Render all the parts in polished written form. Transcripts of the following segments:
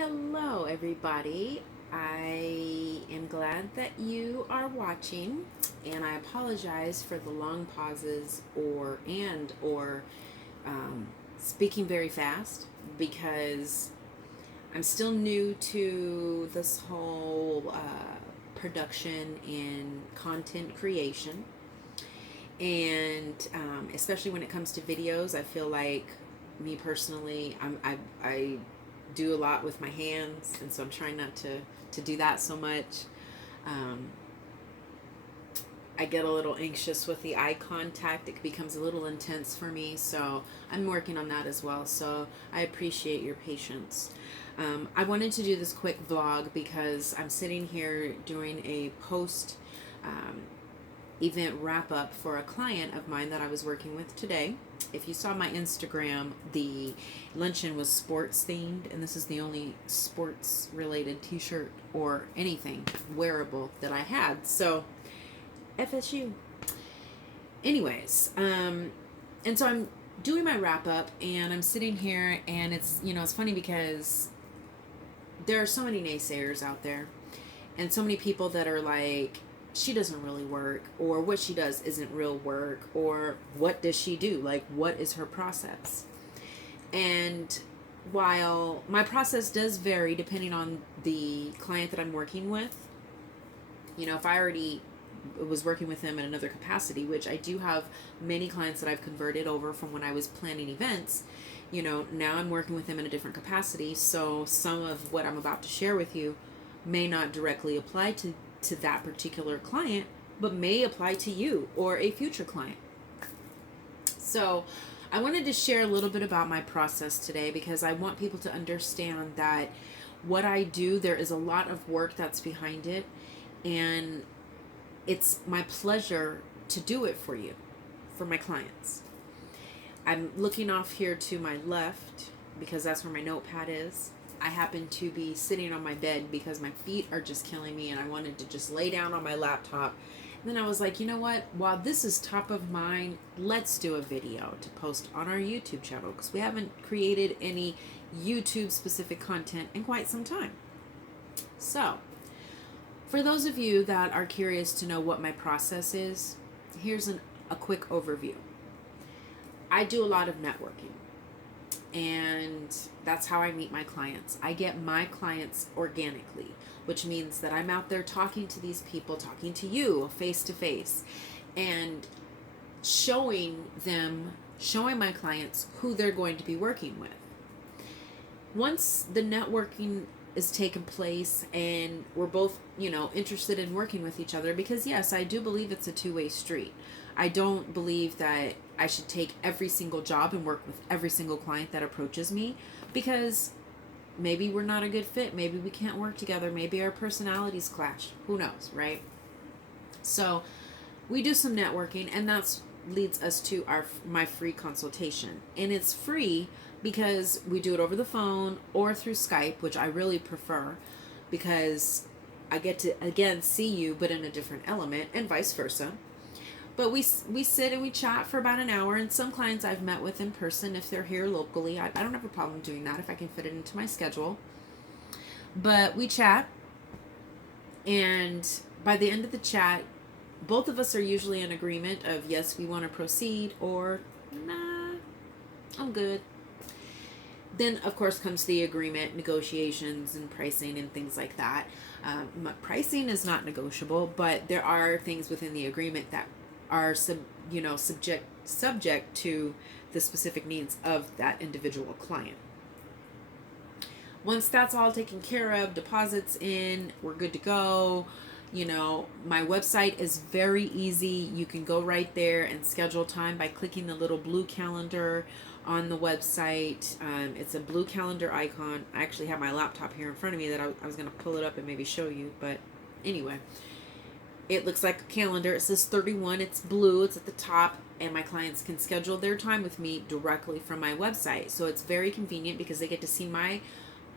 Hello, everybody. I am glad that you are watching, and I apologize for the long pauses or um, speaking very fast because I'm still new to this whole production and content creation, and especially when it comes to videos, I feel like me personally, I do a lot with my hands, and so I'm trying not to do that so much. Um, I get a little anxious with the eye contact. It becomes a little intense for me, so I'm working on that as well. So I appreciate your patience. I wanted to do this quick vlog because I'm sitting here doing a post um, event wrap up for a client of mine that I was working with today. If you saw my Instagram, the luncheon was sports themed, and this is the only sports related t shirt or anything wearable that I had. So, FSU. Anyways, and so I'm doing my wrap up, and I'm sitting here, and it's funny because there are so many naysayers out there, and so many people that are like, she doesn't really work, or what she does isn't real work, or what does she do? Like, what is her process? And while my process does vary depending on the client that I'm working with, if I already was working with them in another capacity, which I do have many clients that I've converted over from when I was planning events, now I'm working with them in a different capacity. So some of what I'm about to share with you may not directly apply to that particular client, but may apply to you or a future client. So I wanted to share a little bit about my process today because I want people to understand that what I do, there is a lot of work that's behind it, and it's my pleasure to do it for you, for my clients. I'm looking off here to my left because that's where my notepad is. I happen to be sitting on my bed because my feet are just killing me, and I wanted to just lay down on my laptop. And then I was like, you know what? While this is top of mind, let's do a video to post on our YouTube channel because we haven't created any YouTube specific content in quite some time. So, for those of you that are curious to know what my process is, here's a quick overview. I do a lot of networking, and that's how I meet my clients. I get my clients organically, which means that I'm out there talking to these people, talking to you face to face, and showing my clients who they're going to be working with. Once the networking is taken place and we're both, interested in working with each other, because yes, I do believe it's a two-way street. I don't believe that I should take every single job and work with every single client that approaches me, because maybe we're not a good fit. Maybe we can't work together. Maybe our personalities clash. Who knows, right? So we do some networking, and that's leads us to my free consultation. And it's free because we do it over the phone or through Skype, which I really prefer because I get to again see you but in a different element, and vice versa. But we sit and we chat for about an hour, and some clients I've met with in person if they're here locally. I don't have a problem doing that if I can fit it into my schedule. But we chat, and by the end of the chat, both of us are usually in agreement of yes, we want to proceed, or nah, I'm good. Then, of course, comes the agreement, negotiations, and pricing and things like that. Pricing is not negotiable, but there are things within the agreement that are subject to the specific needs of that individual client. Once that's all taken care of, deposits in, we're good to go. My website is very easy. You can go right there and schedule time by clicking the little blue calendar on the website. It's a blue calendar icon. I actually have my laptop here in front of me that I was going to pull it up and maybe show you. But anyway, it looks like a calendar. It says 31. It's blue. It's at the top. And my clients can schedule their time with me directly from my website. So it's very convenient because they get to see my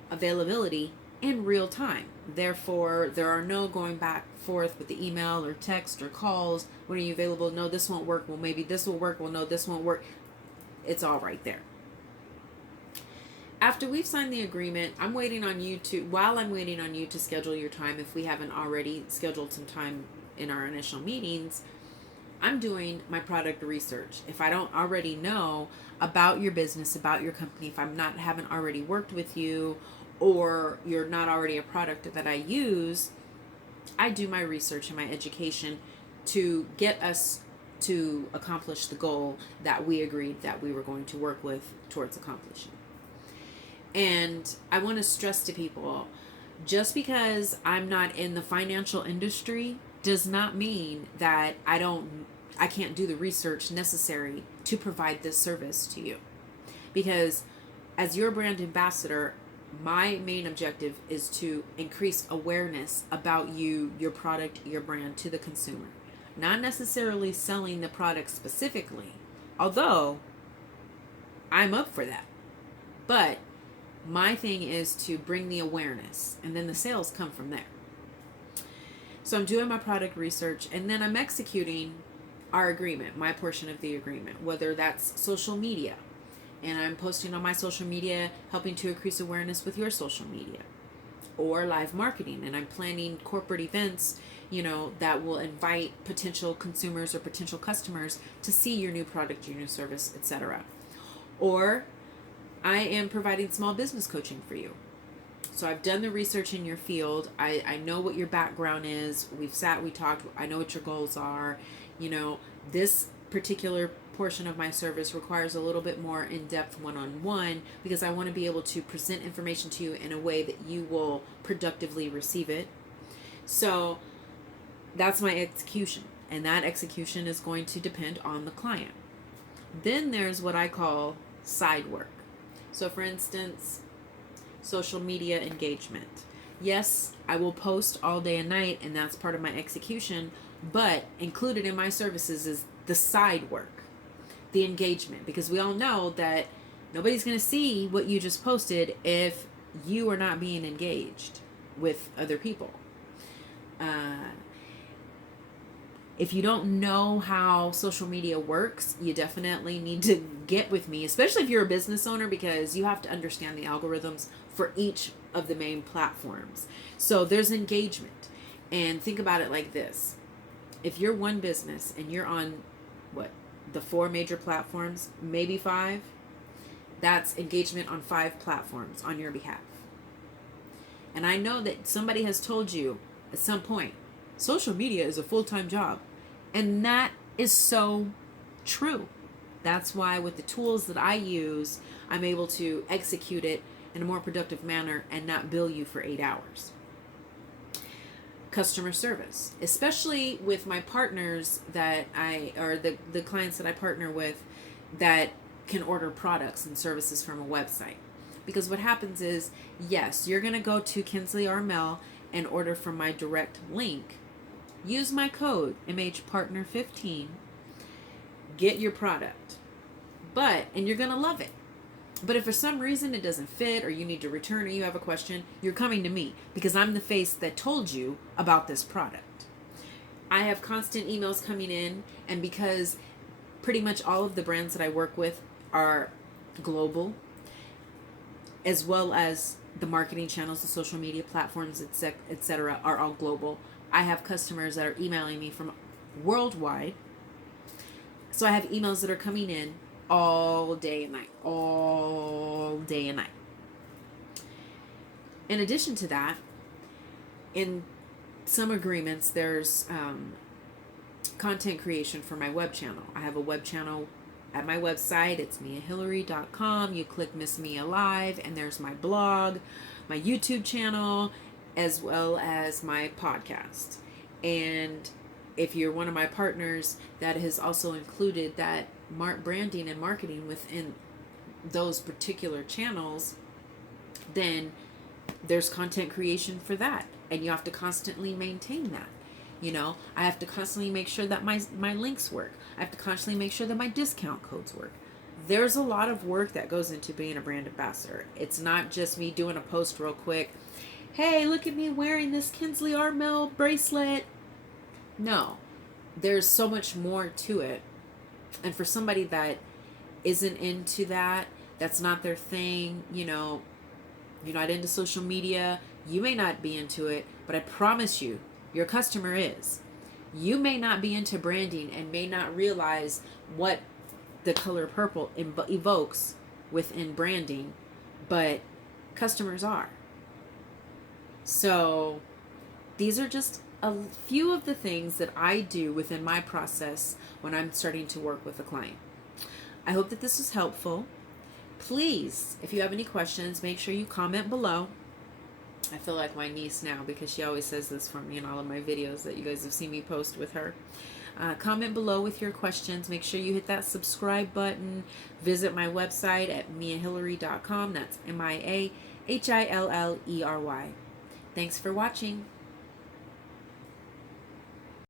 availability in real time. Therefore, there are no going back forth with the email or text or calls. When are you available? No, this won't work. Well, maybe this will work. Well, no, this won't work. It's all right there. after we've signed the agreement, while I'm waiting on you to schedule your time, if we haven't already scheduled some time in our initial meetings, I'm doing my product research. If I don't already know about your business, about your company, if haven't already worked with you, or you're not already a product that I use, I do my research and my education to get us to accomplish the goal that we agreed that we were going to work with towards accomplishing. And I want to stress to people, just because I'm not in the financial industry does not mean that I can't do the research necessary to provide this service to you. Because as your brand ambassador, my main objective is to increase awareness about you, your product, your brand to the consumer. Not necessarily selling the product specifically, although I'm up for that. But my thing is to bring the awareness, and then the sales come from there. So I'm doing my product research, and then I'm executing our agreement, my portion of the agreement, whether that's social media, and I'm posting on my social media, helping to increase awareness with your social media, or live marketing, and I'm planning corporate events, that will invite potential consumers or potential customers to see your new product, your new service, etc. Or I am providing small business coaching for you. So I've done the research in your field. I know what your background is. We've sat, we talked. I know what your goals are. This particular portion of my service requires a little bit more in-depth one-on-one, because I want to be able to present information to you in a way that you will productively receive it. So that's my execution. And that execution is going to depend on the client. Then there's what I call side work. So for instance, social media engagement. Yes, I will post all day and night, and that's part of my execution, but included in my services is the side work, the engagement, because we all know that nobody's going to see what you just posted if you are not being engaged with other people. If you don't know how social media works, you definitely need to get with me, especially if you're a business owner, because you have to understand the algorithms for each of the main platforms. So there's engagement. And think about it like this. If you're one business and you're on, the 4 major platforms, maybe 5, that's engagement on 5 platforms on your behalf. And I know that somebody has told you at some point, social media is a full-time job. And that is so true. That's why with the tools that I use, I'm able to execute it in a more productive manner and not bill you for 8 hours. Customer service, especially with my partners the clients that I partner with that can order products and services from a website. Because what happens is, yes, you're going to go to Kinsley Armel and order from my direct link. Use my code MHPartner15, get your product, and you're going to love it. But if for some reason it doesn't fit, or you need to return, or you have a question, you're coming to me, because I'm the face that told you about this product. I have constant emails coming in, and because pretty much all of the brands that I work with are global, as well as the marketing channels, the social media platforms, etc., are all global. I have customers that are emailing me from worldwide. So I have emails that are coming in all day and night. In addition to that, in some agreements, there's content creation for my web channel. I have a web channel at my website. It's miahillary.com. You click Miss Mia Live, and there's my blog, my YouTube channel, as well as my podcast. And if you're one of my partners, that has also included that branding and marketing within those particular channels, then there's content creation for that. And you have to constantly maintain that. I have to constantly make sure that my links work. I have to constantly make sure that my discount codes work. There's a lot of work that goes into being a brand ambassador. It's not just me doing a post real quick. Hey, look at me wearing this Kinsley Armel bracelet. No, there's so much more to it. And for somebody that isn't into that That's not their thing. You know, you're not into social media. You may not be into it, but I promise you, your customer is. You may not be into branding and may not realize what the color purple evokes within branding, but customers are. So these are just a few of the things that I do within my process when I'm starting to work with a client. I hope that this was helpful. Please, if you have any questions, make sure you comment below. I feel like my niece now because she always says this for me in all of my videos that you guys have seen me post with her. Comment below with your questions. Make sure you hit that subscribe button. Visit my website at miahillery.com. That's MIAHILLERY. Thanks for watching.